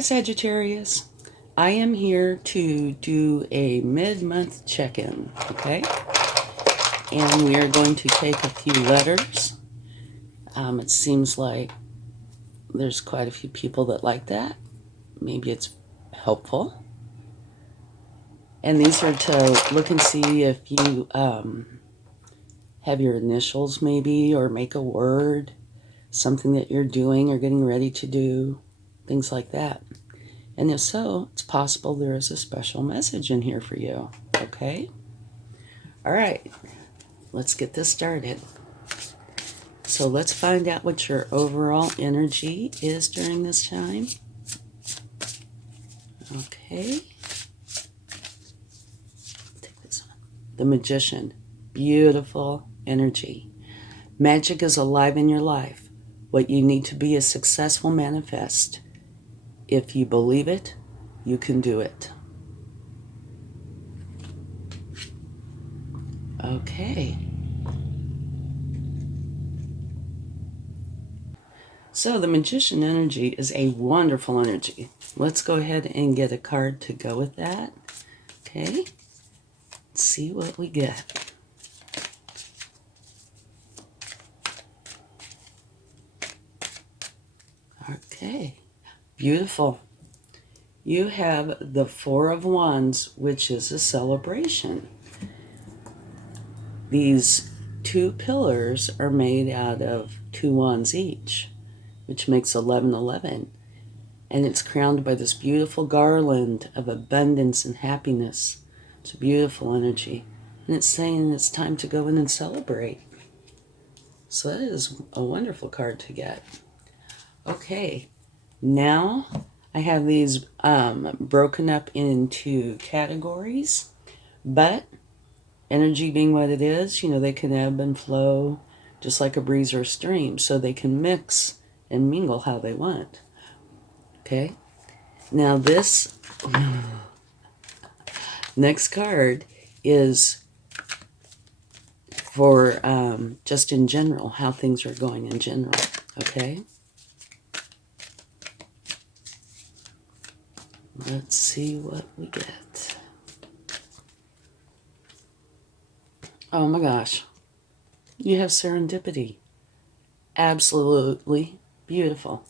Hi Sagittarius, I am here to do a mid-month check-in, okay? And we are going to take a few letters. It seems like there's quite a few people that like that. Maybe it's helpful. And these are to look and see if you have your initials maybe, or make a word, something that you're doing or getting ready to do, things like that. And if so, it's possible there is a special message in here for you, okay? All right, let's get this started. So let's find out what your overall energy is during this time. Okay. Take this one. The Magician. Beautiful energy. Magic is alive in your life. What you need to be is successful manifest. If you believe it, you can do it. Okay. So the Magician energy is a wonderful energy. Let's go ahead and get a card to go with that. Okay. Let's see what we get. Okay. Beautiful. You have the Four of Wands, which is a celebration. These two pillars are made out of 2 wands each, which makes 1111. And it's crowned by this beautiful garland of abundance and happiness. It's a beautiful energy. And it's saying it's time to go in and celebrate. So that is a wonderful card to get. Okay, now I have these broken up into categories, but energy being what it is, they can ebb and flow just like a breeze or a stream, so they can mix and mingle how they want. Okay, now this next card is for just in general, how things are going in general, okay? Let's see what we get. Oh my gosh. You have serendipity. Absolutely beautiful.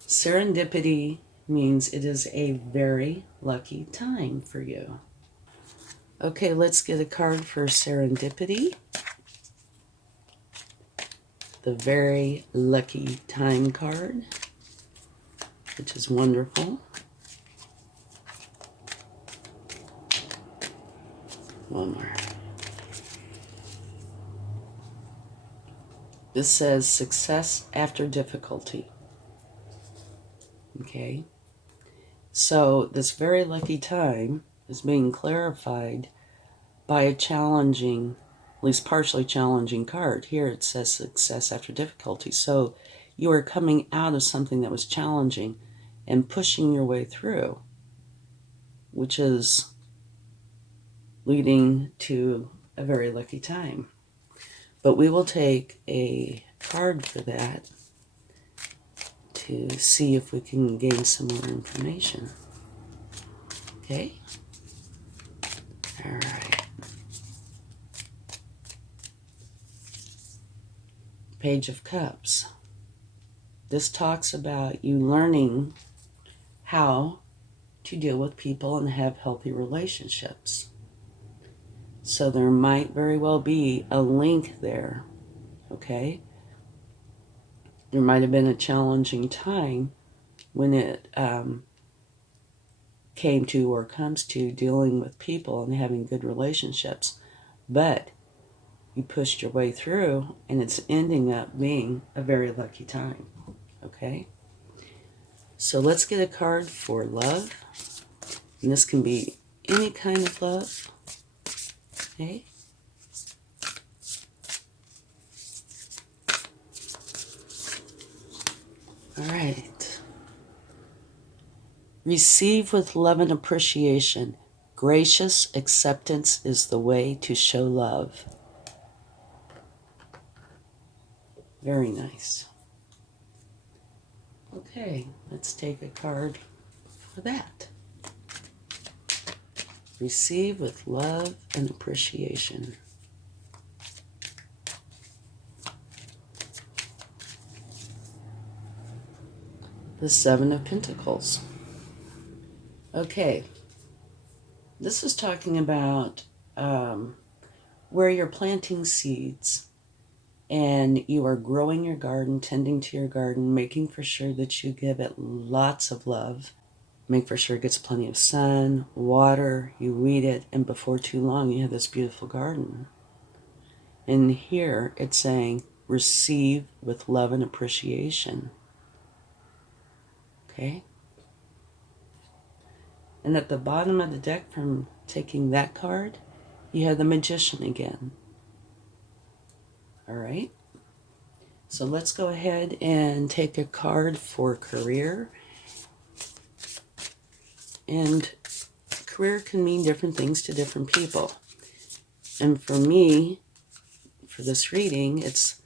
Serendipity means it is a very lucky time for you. Okay, let's get a card for serendipity. The very lucky time card, which is wonderful. One more. This says success after difficulty. Okay. So this very lucky time is being clarified by a challenging, at least partially challenging card. Here it says success after difficulty. So you are coming out of something that was challenging and pushing your way through, which is leading to a very lucky time. But we will take a card for that to see if we can gain some more information. Okay? All right. Page of Cups. This talks about you learning how to deal with people and have healthy relationships. So there might very well be a link there, okay? There might have been a challenging time when it came to or comes to dealing with people and having good relationships, but you pushed your way through and it's ending up being a very lucky time, okay? So let's get a card for love, and this can be any kind of love. Okay. All right. Receive with love and appreciation. Gracious acceptance is the way to show love. Very nice. Okay, let's take a card for that. Receive with love and appreciation. The Seven of Pentacles. Okay, this is talking about where you're planting seeds and you are growing your garden, tending to your garden, making for sure that you give it lots of love. Make for sure it gets plenty of sun, water, you weed it, and before too long you have this beautiful garden. And here it's saying, receive with love and appreciation. Okay? And at the bottom of the deck from taking that card, you have the Magician again. All right? So let's go ahead and take a card for career. And career can mean different things to different people. And for me, for this reading, it's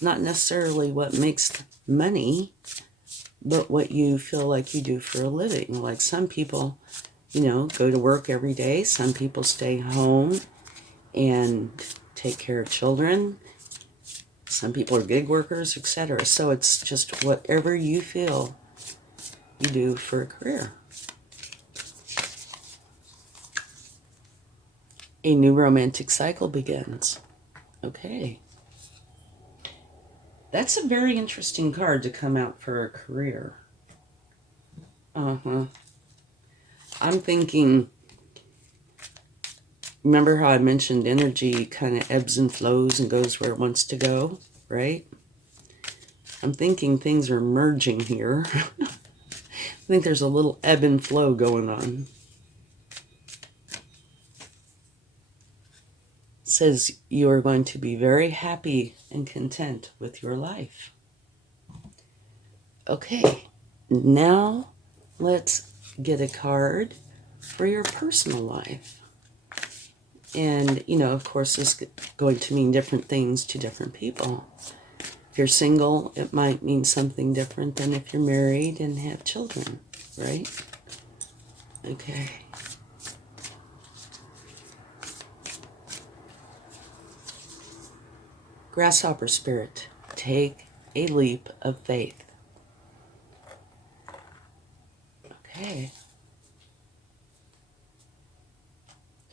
not necessarily what makes money, but what you feel like you do for a living. Like some people, you know, go to work every day. Some people stay home and take care of children. Some people are gig workers, etc. So it's just whatever you feel you do for a career. A new romantic cycle begins. Okay. That's a very interesting card to come out for a career. I'm thinking, remember how I mentioned energy kind of ebbs and flows and goes where it wants to go, right? I'm thinking things are merging here. I think there's a little ebb and flow going on. It says you are going to be very happy and content with your life. Okay, now let's get a card for your personal life. And, you know, of course, this is going to mean different things to different people. If you're single, it might mean something different than if you're married and have children, right? Okay. Grasshopper spirit, take a leap of faith. Okay.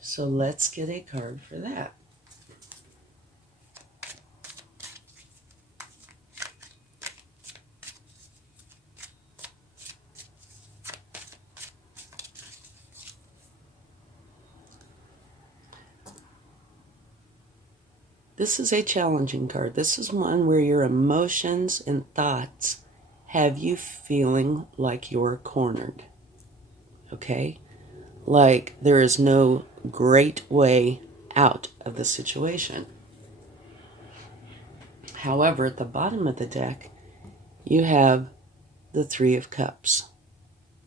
So let's get a card for that. This is a challenging card. This is one where your emotions and thoughts have you feeling like you're cornered. Okay? Like there is no great way out of the situation. However, at the bottom of the deck, you have the Three of Cups,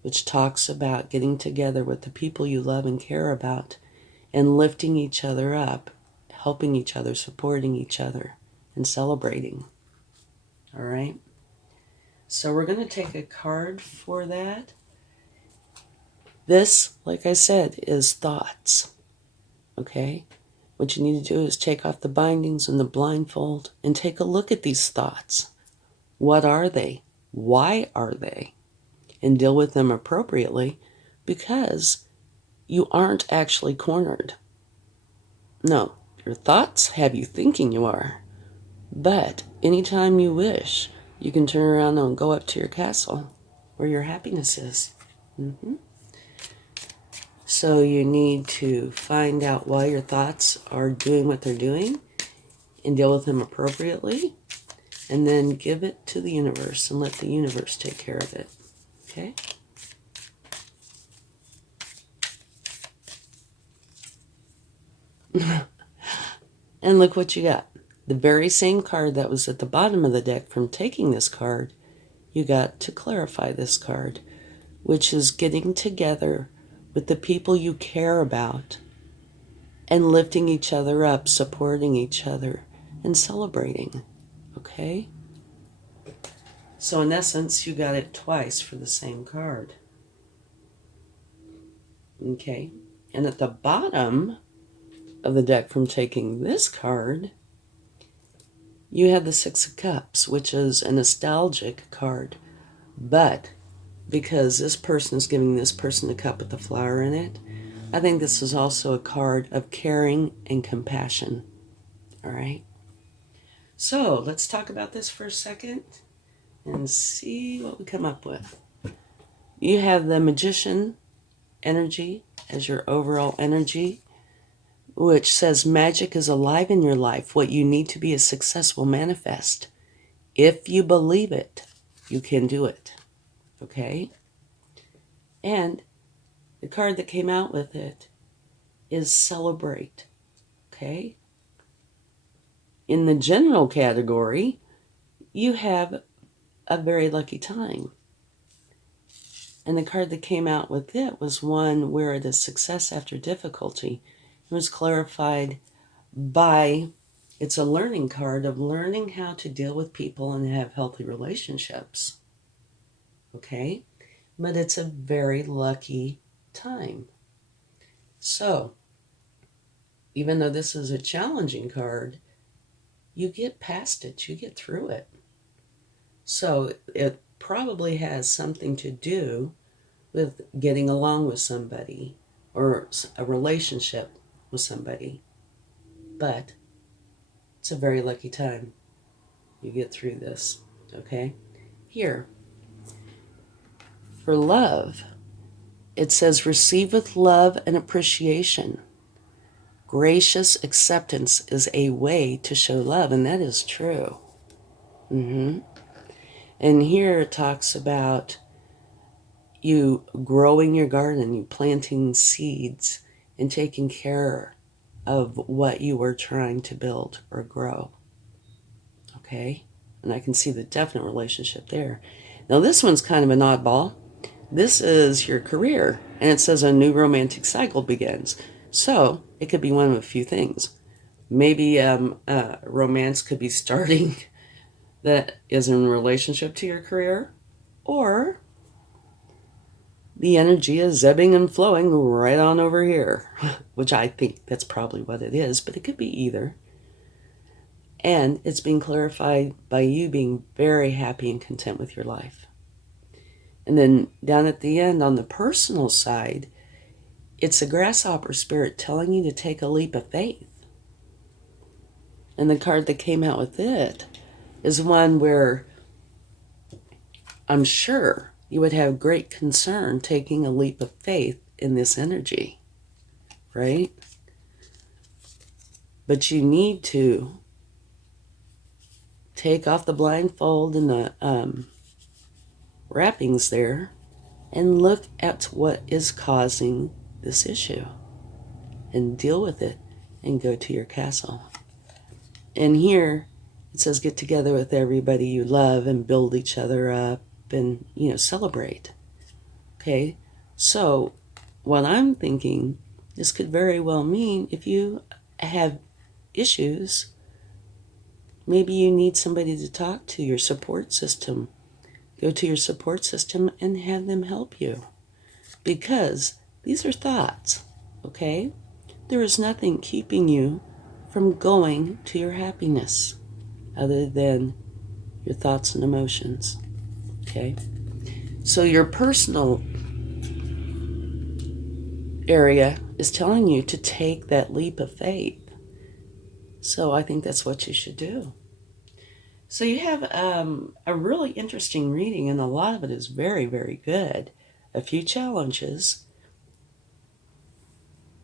which talks about getting together with the people you love and care about and lifting each other up, helping each other, supporting each other, and celebrating. All right? So we're going to take a card for that. This, like I said, is thoughts. Okay? What you need to do is take off the bindings and the blindfold and take a look at these thoughts. What are they? Why are they? And deal with them appropriately, because you aren't actually cornered. No, your thoughts have you thinking you are. But anytime you wish, you can turn around and go up to your castle where your happiness is. So you need to find out why your thoughts are doing what they're doing and deal with them appropriately, and then give it to the universe and let the universe take care of it. Okay? And look what you got. The very same card that was at the bottom of the deck from taking this card, you got to clarify this card, which is getting together with the people you care about and lifting each other up, supporting each other, and celebrating. Okay? So in essence, you got it twice for the same card. Okay. And at the bottom of the deck from taking this card, you have the Six of Cups, which is a nostalgic card. But because this person is giving this person a cup with the flower in it, I think this is also a card of caring and compassion. All right. So let's talk about this for a second and see what we come up with. You have the Magician energy as your overall energy, which says magic is alive in your life. What you need to be is successful manifest. If you believe it, you can do it. Okay? And the card that came out with it is celebrate. Okay? In the general category, you have a very lucky time. And the card that came out with it was one where it is success after difficulty. It was clarified by, it's a learning card of learning how to deal with people and have healthy relationships. Okay? But it's a very lucky time. So, even though this is a challenging card, you get past it, you get through it. So, it probably has something to do with getting along with somebody or a relationship with somebody. But it's a very lucky time. You get through this, okay? Here, for love, it says receive with love and appreciation. Gracious acceptance is a way to show love, and that is true. And here it talks about you growing your garden, you planting seeds and taking care of what you were trying to build or grow. Okay? And I can see the definite relationship there. Now this one's kind of an oddball. This is your career, and it says a new romantic cycle begins. So it could be one of a few things. Maybe romance could be starting that is in relationship to your career, or the energy is ebbing and flowing right on over here, which I think that's probably what it is, but it could be either. And it's being clarified by you being very happy and content with your life. And then down at the end on the personal side, it's a grasshopper spirit telling you to take a leap of faith. And the card that came out with it is one where I'm sure you would have great concern taking a leap of faith in this energy, right? But you need to take off the blindfold and the wrappings there and look at what is causing this issue and deal with it and go to your castle. And here it says get together with everybody you love and build each other up and, celebrate. Okay, so what I'm thinking, this could very well mean if you have issues, maybe you need somebody to talk to, your support system. Go to your support system and have them help you. Because these are thoughts, okay? There is nothing keeping you from going to your happiness other than your thoughts and emotions, okay? So your personal area is telling you to take that leap of faith. So I think that's what you should do. So you have a really interesting reading, and a lot of it is very, very good. A few challenges.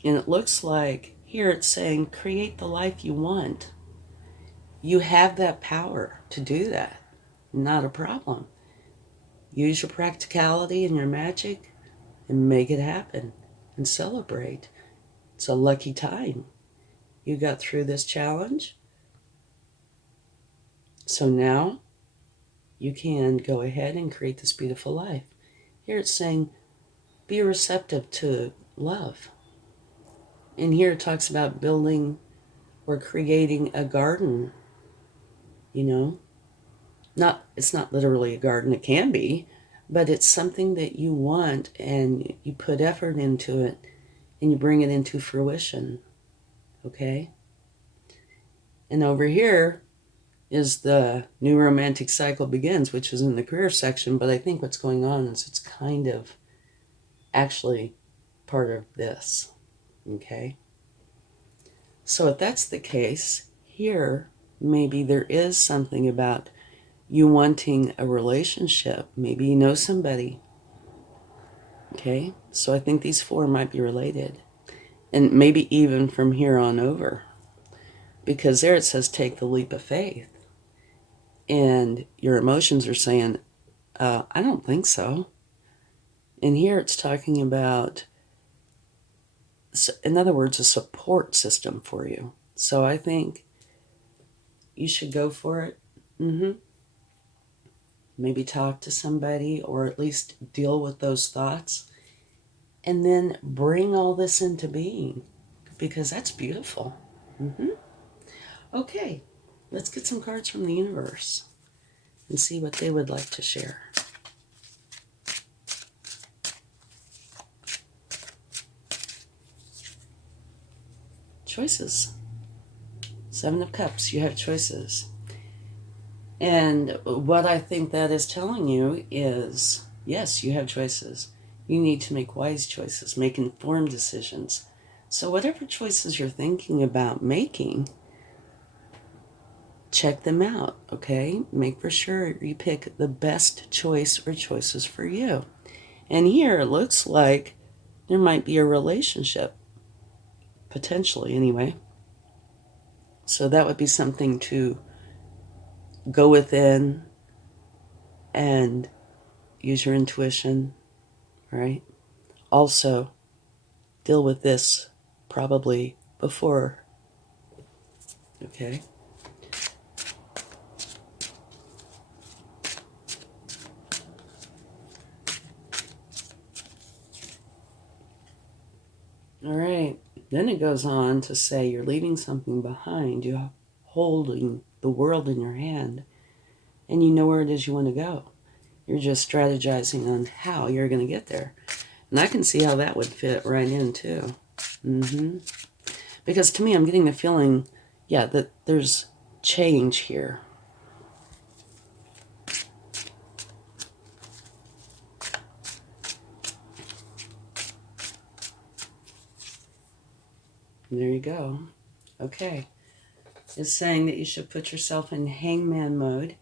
And it looks like here it's saying create the life you want. You have that power to do that. Not a problem. Use your practicality and your magic and make it happen and celebrate. It's a lucky time. You got through this challenge. So now you can go ahead and create this beautiful life. Here it's saying be receptive to love. And here it talks about building or creating a garden. It's not literally a garden. It can be, but it's something that you want and you put effort into it and you bring it into fruition, okay? And over here is the new romantic cycle begins, which is in the career section, but I think what's going on is it's kind of actually part of this, okay? So if that's the case, here, maybe there is something about you wanting a relationship. Maybe you know somebody, okay? So I think these four might be related. And maybe even from here on over. Because there it says take the leap of faith. And your emotions are saying, I don't think so. And here it's talking about, in other words, a support system for you. So I think you should go for it. Maybe talk to somebody or at least deal with those thoughts. And then bring all this into being. Because that's beautiful. Okay, let's get some cards from the universe and see what they would like to share. Choices. Seven of Cups, you have choices. And what I think that is telling you is, yes, you have choices. You need to make wise choices, make informed decisions. So whatever choices you're thinking about making, check them out, okay? Make for sure you pick the best choice or choices for you. And here it looks like there might be a relationship, potentially anyway. So that would be something to go within and use your intuition, right? Also, deal with this probably before, okay? All right, then it goes on to say you're leaving something behind. You're holding the world in your hand, and you know where it is you want to go. You're just strategizing on how you're going to get there. And I can see how that would fit right in, too. Because to me, I'm getting the feeling, yeah, that there's change here. And there you go. Okay. It's saying that you should put yourself in hangman mode,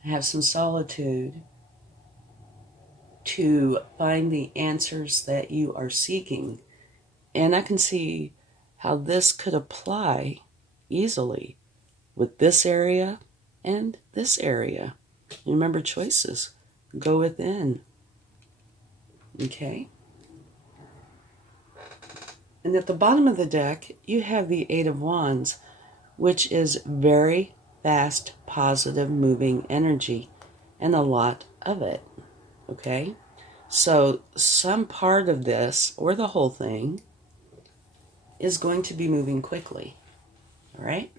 have some solitude to find the answers that you are seeking. And I can see how this could apply easily with this area and this area. Remember, choices. Go within. Okay? And at the bottom of the deck, you have the Eight of Wands, which is very fast, positive, moving energy, and a lot of it. Okay? So some part of this, or the whole thing, is going to be moving quickly. All right?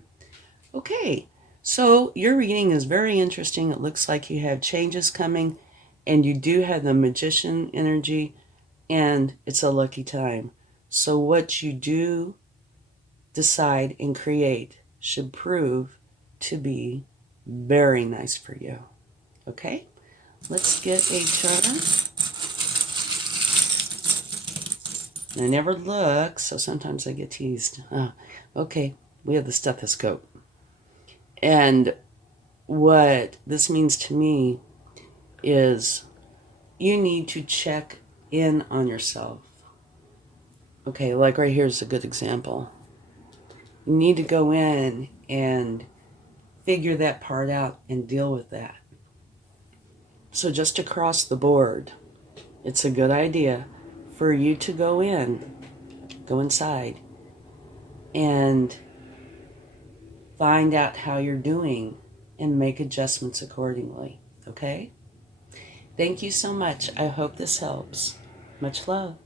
Okay. So your reading is very interesting. It looks like you have changes coming, and you do have the Magician energy, and it's a lucky time. So what you do decide and create should prove to be very nice for you. Okay? Let's get a chart. I never look, so sometimes I get teased. Okay, we have the stethoscope. And what this means to me is you need to check in on yourself. Okay, like right here is a good example. You need to go in and figure that part out and deal with that. So just across the board, it's a good idea for you to go inside, and find out how you're doing and make adjustments accordingly, okay? Thank you so much. I hope this helps. Much love.